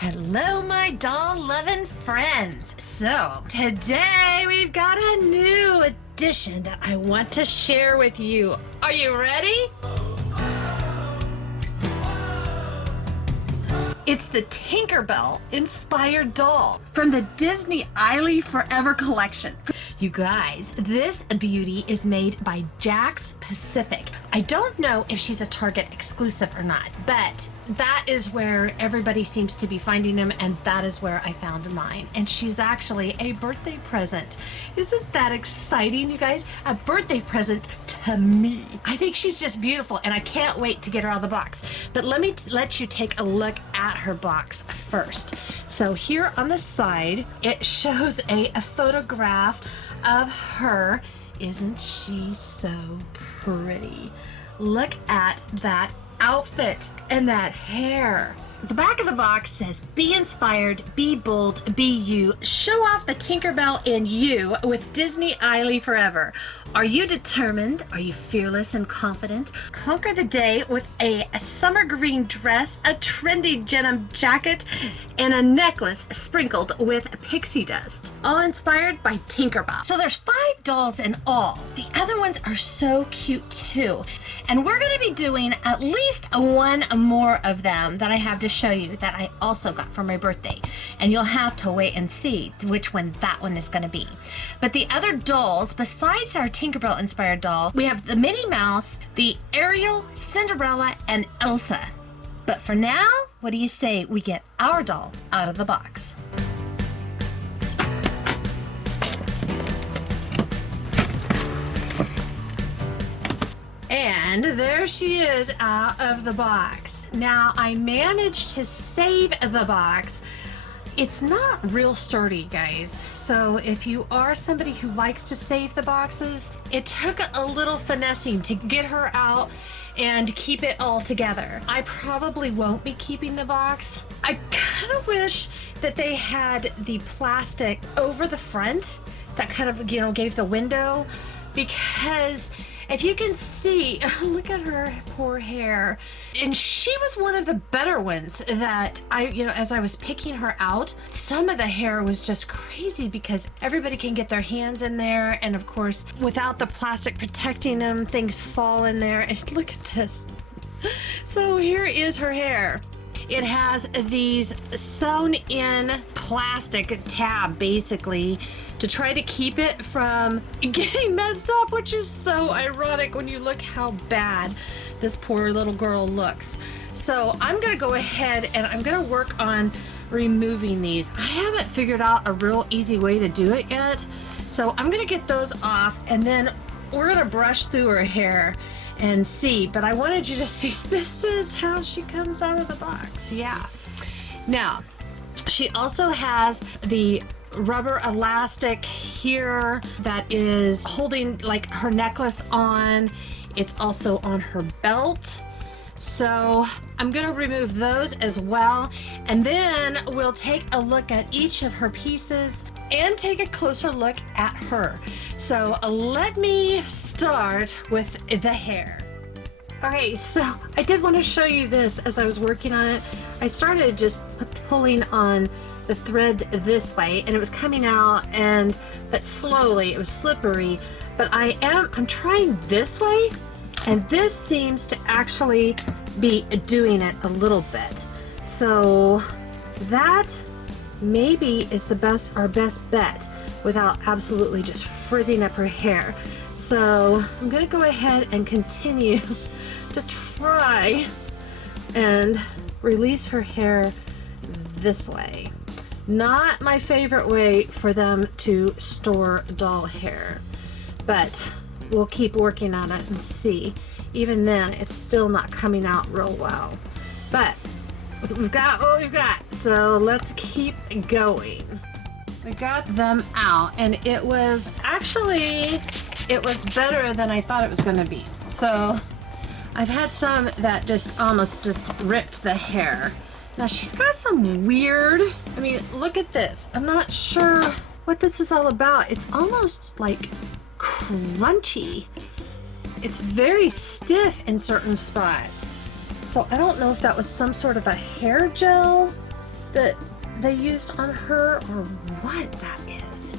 Hello, my doll-loving friends. So, today we've got a new edition that I want to share with you. Are you ready? It's the Tinkerbell inspired doll from the Disney ILY 4ever collection. You guys, this beauty is made by JAKKS Pacific. I don't know if she's a Target exclusive or not, but that is where everybody seems to be finding them, and that is where I found mine. And she's actually a birthday present. Isn't that exciting, you guys? A birthday present to me. I think she's just beautiful, and I can't wait to get her out of the box. But let me let you take a look at her box first. So here on the side, it shows a photograph of her. Isn't she so pretty? Look at that outfit and that hair. The back of the box says, be inspired, be bold, be you. Show off the Tinkerbell in you with Disney ILY 4ever. Are you determined? Are you fearless and confident? Conquer the day with a summer green dress, a trendy denim jacket, and a necklace sprinkled with pixie dust. All inspired by Tinkerbell. So there's 5 dolls in all. The other ones are so cute too. And we're going to be doing at least one more of them that I have to show you that I also got for my birthday. And you'll have to wait and see which one that one is going to be. But the other dolls, besides our Tinkerbell inspired doll, we have the Minnie Mouse, the Ariel, Cinderella, and Elsa. But for now, what do you say we get our doll out of the box? And there she is out of the box. Now, I managed to save the box. It's not real sturdy, guys. So if you are somebody who likes to save the boxes, it took a little finessing to get her out and keep it all together. I probably won't be keeping the box. I kind of wish that they had the plastic over the front that kind of, gave the window, because if you can see, look at her poor hair. And she was one of the better ones that as I was picking her out, some of the hair was just crazy because everybody can get their hands in there. And of course, without the plastic protecting them, things fall in there. And look at this. So here is her hair. It has these sewn in plastic tab basically to try to keep it from getting messed up, which is so ironic when you look how bad this poor little girl looks. So I'm gonna go ahead and I'm gonna work on removing these. I haven't figured out a real easy way to do it yet. So I'm gonna get those off and then we're gonna brush through her hair and see, but I wanted you to see this is how she comes out of the box. Yeah. Now, she also has the rubber elastic here that is holding like her necklace on. It's also on her belt. So I'm gonna remove those as well. And then we'll take a look at each of her pieces and take a closer look at her. So let me start with the hair. Okay, so I did want to show you this as I was working on it. I started just pulling on the thread this way and it was coming out, but slowly, it was slippery. But I'm trying this way, and this seems to actually be doing it a little bit. So that maybe is our best bet without absolutely just frizzing up her hair. So I'm gonna go ahead and continue to try and release her hair this way. Not my favorite way for them to store doll hair, but we'll keep working on it and see. Even then, it's still not coming out real well. But we've got what we've got, so let's keep going. We got them out, and it was better than I thought it was going to be. So I've had some that just almost ripped the hair. Now she's got some weird, look at this. I'm not sure what this is all about. It's almost like crunchy. It's very stiff in certain spots. So I don't know if that was some sort of a hair gel that they used on her or what that is.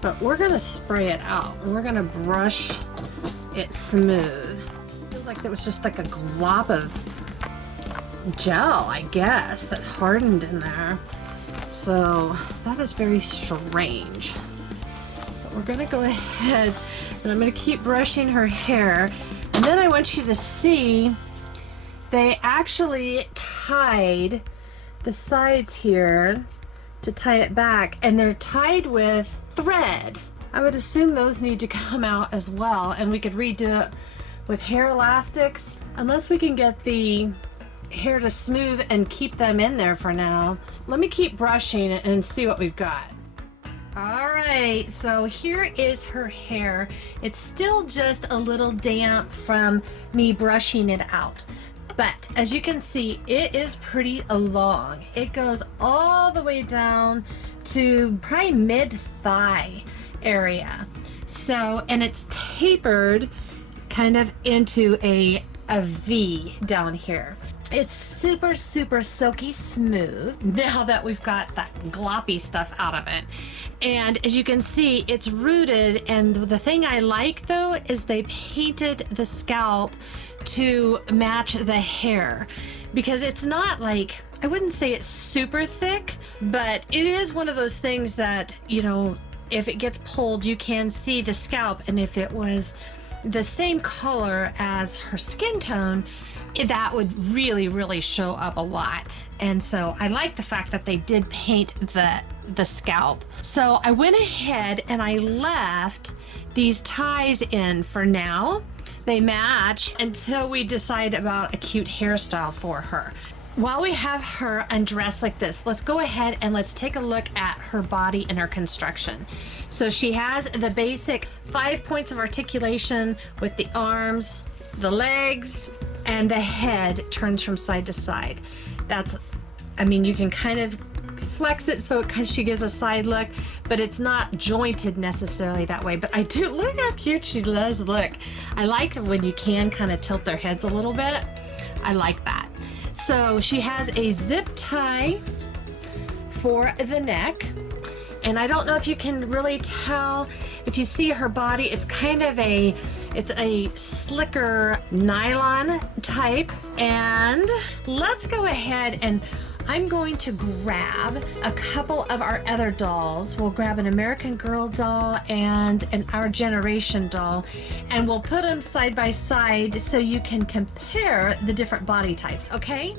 But we're gonna spray it out. We're gonna brush it smooth. Feels like there was just like a glob of gel, I guess, that hardened in there. So that is very strange. But we're gonna go ahead and I'm gonna keep brushing her hair. And then I want you to see they actually tied the sides here to tie it back, and they're tied with thread. I would assume those need to come out as well, and we could redo it with hair elastics, unless we can get the hair to smooth and keep them in there for now. Let me keep brushing it and see what we've got. All right, so here is her hair. It's still just a little damp from me brushing it out. But as you can see, it is pretty long. It goes all the way down to probably mid-thigh area. So, and it's tapered kind of into a V down here. It's super, super silky smooth now that we've got that gloppy stuff out of it. And as you can see, it's rooted, and the thing I like though is they painted the scalp to match the hair, because it's not like, I wouldn't say it's super thick, but it is one of those things that, you know, if it gets pulled, you can see the scalp, and if it was the same color as her skin tone, that would really, really show up a lot. And so I like the fact that they did paint the scalp. So I went ahead and I left these ties in for now. They match until we decide about a cute hairstyle for her. While we have her undressed like this, let's go ahead and let's take a look at her body and her construction. So she has the basic 5 points of articulation with the arms, the legs, and the head turns from side to side. That's, I mean, you can kind of flex it so she gives a side look, but it's not jointed necessarily that way. But I do, look how cute she does look. I like when you can kind of tilt their heads a little bit. I like that. So she has a zip tie for the neck. And I don't know if you can really tell, if you see her body, it's kind of it's a slicker nylon type. And let's go ahead and I'm going to grab a couple of our other dolls. We'll grab an American Girl doll and an Our Generation doll, and we'll put them side by side so you can compare the different body types, okay?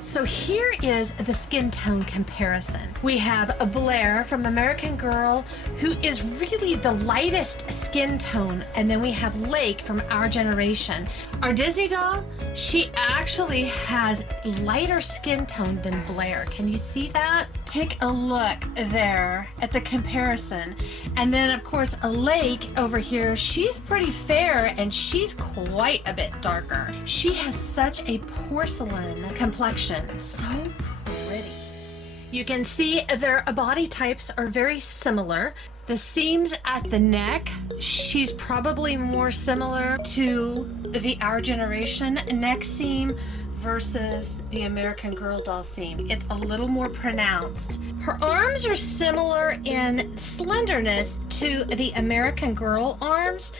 So here is the skin tone comparison. We have a Blaire from American Girl, who is really the lightest skin tone, and then we have Lake from Our Generation. Our Disney doll, she actually has lighter skin tone than Blaire. Can you see that? Take a look there at the comparison. And then of course a Lake over here, she's pretty fair and she's quite a bit darker. She has such a porcelain complexion. So pretty. You can see their body types are very similar. The seams at the neck, she's probably more similar to the Our Generation neck seam versus the American Girl doll seam. It's a little more pronounced. Her arms are similar in slenderness to the American Girl arms,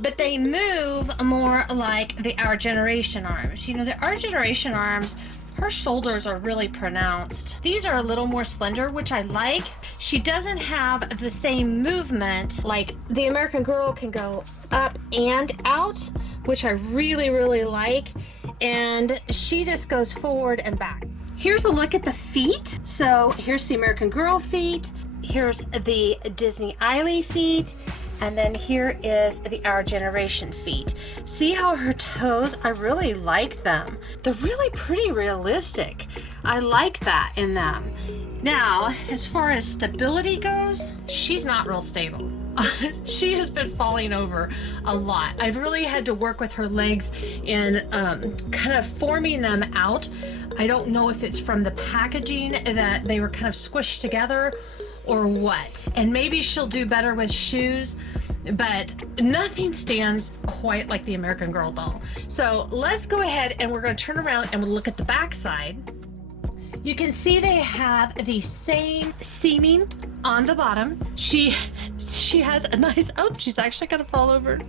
but they move more like the Our Generation arms. You know, the Our Generation arms, her shoulders are really pronounced. These are a little more slender, which I like. She doesn't have the same movement, like the American Girl can go up and out, which I really, really like. And she just goes forward and back. Here's a look at the feet. So here's the American Girl feet. Here's the Disney ILY feet. And then here is the Our Generation feet. See how her toes, I really like them. They're really pretty realistic. I like that in them. Now, as far as stability goes, she's not real stable. She has been falling over a lot. I've really had to work with her legs in kind of forming them out. I don't know if it's from the packaging that they were kind of squished together or what. And maybe she'll do better with shoes, but nothing stands quite like the American Girl doll. So let's go ahead and we're going to turn around and we'll look at the back side. You can see they have the same seaming on the bottom. She has a nice, oh, she's actually gonna fall over.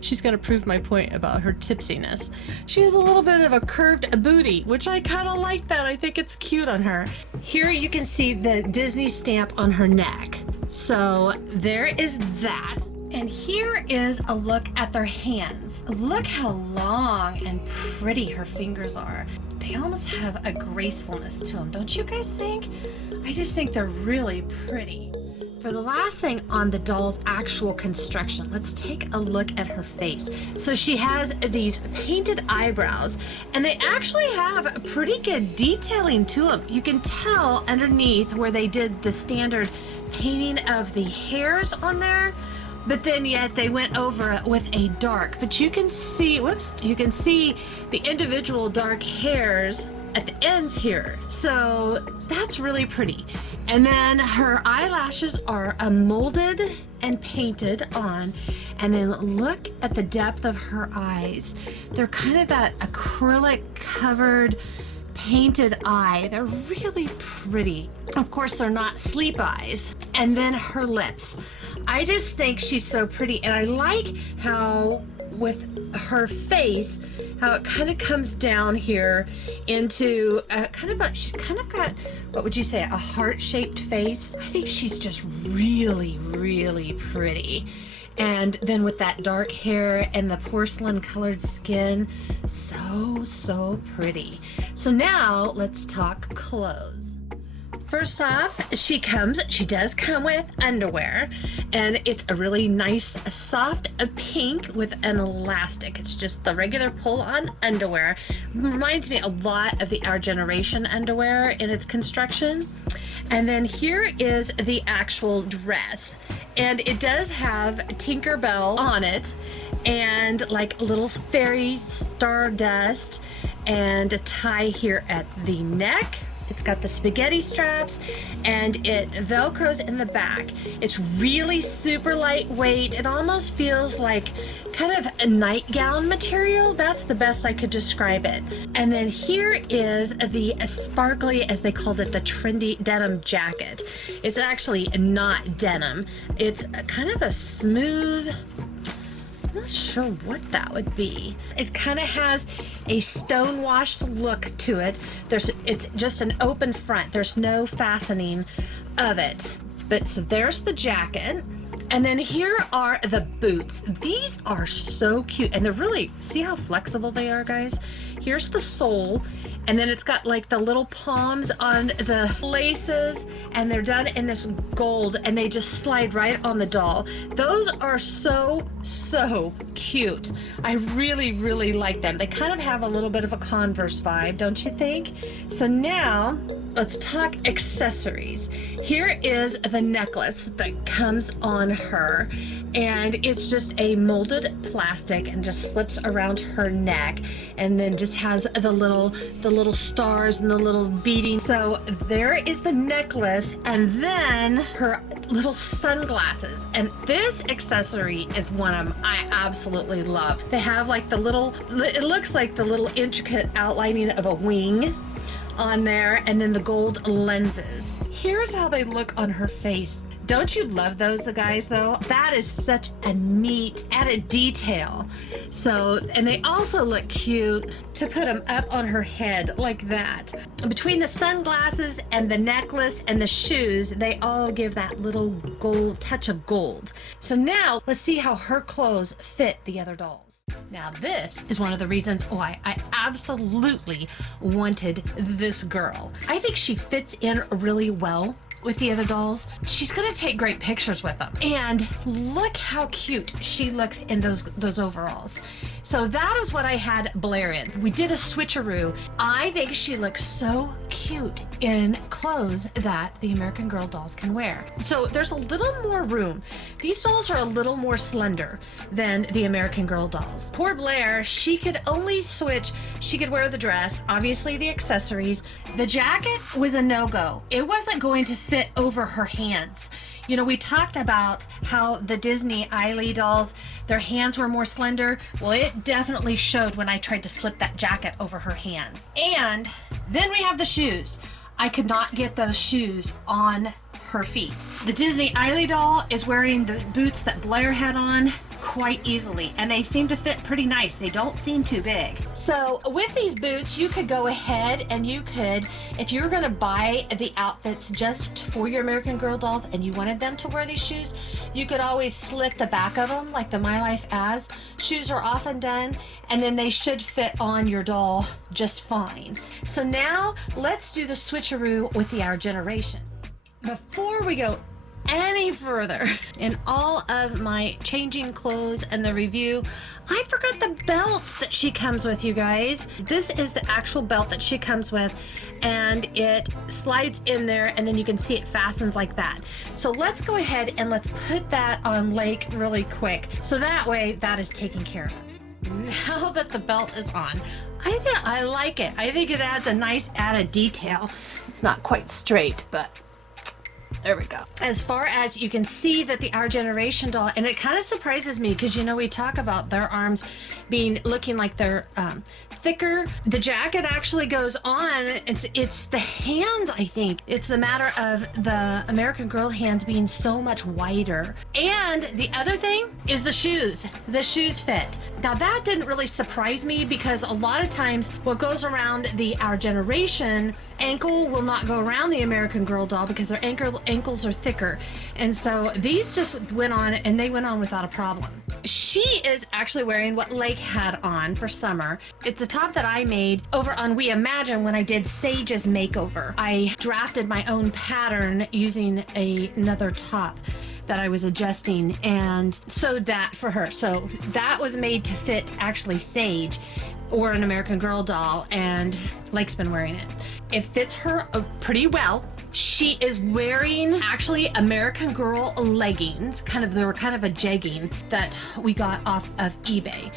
She's gonna prove my point about her tipsiness. She has a little bit of a curved booty, which I kind of like that. I think it's cute on her. Here you can see the Disney stamp on her neck. So there is that. And here is a look at their hands. Look how long and pretty her fingers are. They almost have a gracefulness to them, don't you guys think? I just think they're really pretty. For the last thing on the doll's actual construction, let's take a look at her face. So she has these painted eyebrows, and they actually have pretty good detailing to them. You can tell underneath where they did the standard painting of the hairs on there, but then yet they went over it with a dark. But you can see, whoops, you can see the individual dark hairs at the ends here. So that's really pretty. And then her eyelashes are molded and painted on. And then look at the depth of her eyes. They're kind of that acrylic covered painted eye. They're really pretty. Of course, they're not sleep eyes. And then her lips. I just think she's so pretty, and I like how with her face, how it kind of comes down here into she's kind of got, what would you say, a heart-shaped face. I think she's just really, really pretty. And then with that dark hair and the porcelain colored skin, so pretty. So now let's talk clothes. First off, she does come with underwear, and it's a really nice, soft pink with an elastic. It's just the regular pull-on underwear. Reminds me a lot of the Our Generation underwear in its construction. And then here is the actual dress, and it does have Tinkerbell on it, and like a little fairy stardust, and a tie here at the neck. It's got the spaghetti straps, and it velcros in the back. It's really super lightweight. It almost feels like kind of a nightgown material. That's the best I could describe it. And then here is the sparkly, as they called it, the trendy denim jacket. It's actually not denim. It's kind of a smooth, I'm not sure what that would be. It kind of has a stone-washed look to it. It's just an open front. There's no fastening of it. But so there's the jacket. And then here are the boots. These are so cute, and they're really, see how flexible they are, guys? Here's the sole, and then it's got like the little palms on the laces, and they're done in this gold, and they just slide right on the doll. Those are so cute. I really like them. They kind of have a little bit of a Converse vibe, don't you think? So now let's talk accessories. Here is the necklace that comes on her, and it's just a molded plastic and just slips around her neck, and then just has the little stars and the little beading. So there is the necklace, and then her little sunglasses. And this accessory is one of them I absolutely love. They have like it looks like the little intricate outlining of a wing on there, and then the gold lenses. Here's how they look on her face. Don't you love those, the guys, though? That is such a neat added detail. So, and they also look cute to put them up on her head like that. Between the sunglasses and the necklace and the shoes, they all give that little gold touch of gold. So now let's see how her clothes fit the other dolls. Now this is one of the reasons why I absolutely wanted this girl. I think she fits in really well with the other dolls. She's gonna take great pictures with them. And look how cute she looks in those overalls. So that is what I had Blaire in. We did a switcheroo. I think she looks so cute in clothes that the American Girl dolls can wear. So there's a little more room. These dolls are a little more slender than the American Girl dolls. Poor Blaire, she could only switch. She could wear the dress, obviously the accessories. The jacket was a no-go. It wasn't going to fit over her hands. You know, we talked about how the Disney ILY dolls, their hands were more slender. Well, it definitely showed when I tried to slip that jacket over her hands. And then we have the shoes. I could not get those shoes on her feet. The Disney ILY doll is wearing the boots that Blaire had on quite easily, and they seem to fit pretty nice. They don't seem too big. So with these boots, you could go ahead and you could, if you were going to buy the outfits just for your American Girl dolls and you wanted them to wear these shoes, you could always slit the back of them like the My Life As shoes are often done, and then they should fit on your doll just fine. So now let's do the switcheroo with the Our Generation. Before we go any further in all of my changing clothes and the review, I forgot the belt that she comes with, you guys. This is the actual belt that she comes with, and it slides in there, and then you can see it fastens like that. So let's go ahead and let's put that on Lake really quick, so that way that is taken care of. Now that the belt is on, I like it. I think it adds a nice added detail. It's not quite straight, but there we go. As far as you can see that the Our Generation doll, and it kind of surprises me because, you know, we talk about their arms looking like they're thicker. The jacket actually goes on. It's the hands, I think. It's the matter of the American Girl hands being so much wider. And the other thing is the shoes. The shoes fit. Now that didn't really surprise me because a lot of times what goes around the Our Generation ankle will not go around the American Girl doll because their ankles are thicker. And so these just went on, and they went on without a problem. She is actually wearing what Lake had on for summer. It's a top that I made over on We Imagine when I did Sage's makeover. I drafted my own pattern using another top that I was adjusting and sewed that for her. So that was made to fit actually Sage or an American Girl doll, and Lake's been wearing it. It fits her pretty well. She is wearing actually American Girl leggings, they're kind of a jegging that we got off of eBay,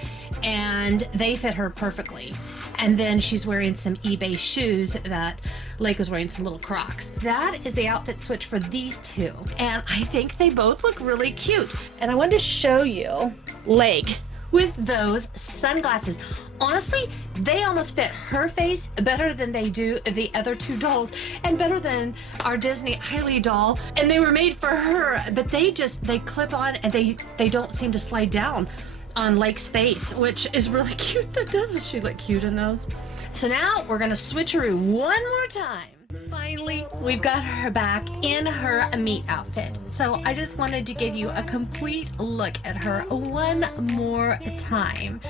and they fit her perfectly. And then she's wearing some eBay shoes that Lake was wearing, some little Crocs. That is the outfit switch for these two, and I think they both look really cute. And I wanted to show you Lake with those sunglasses. Honestly, they almost fit her face better than they do the other two dolls, and better than our Disney ILY doll. And they were made for her, but they clip on, and they don't seem to slide down on Lake's face, which is really cute. Doesn't she look cute in those? So now we're gonna switcheroo one more time. Finally, we've got her back in her meet outfit. So I just wanted to give you a complete look at her one more time.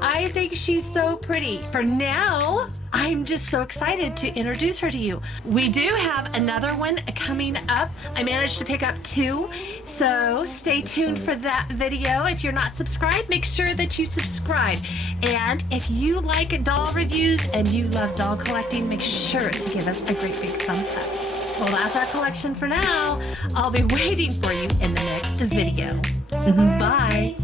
I think she's so pretty. For now, I'm just so excited to introduce her to you. We do have another one coming up. I managed to pick up two, so stay tuned for that video. If you're not subscribed, make sure that you subscribe. And if you like doll reviews and you love doll collecting, make sure to give us a great big thumbs up. Well, that's our collection for now. I'll be waiting for you in the next video. Bye.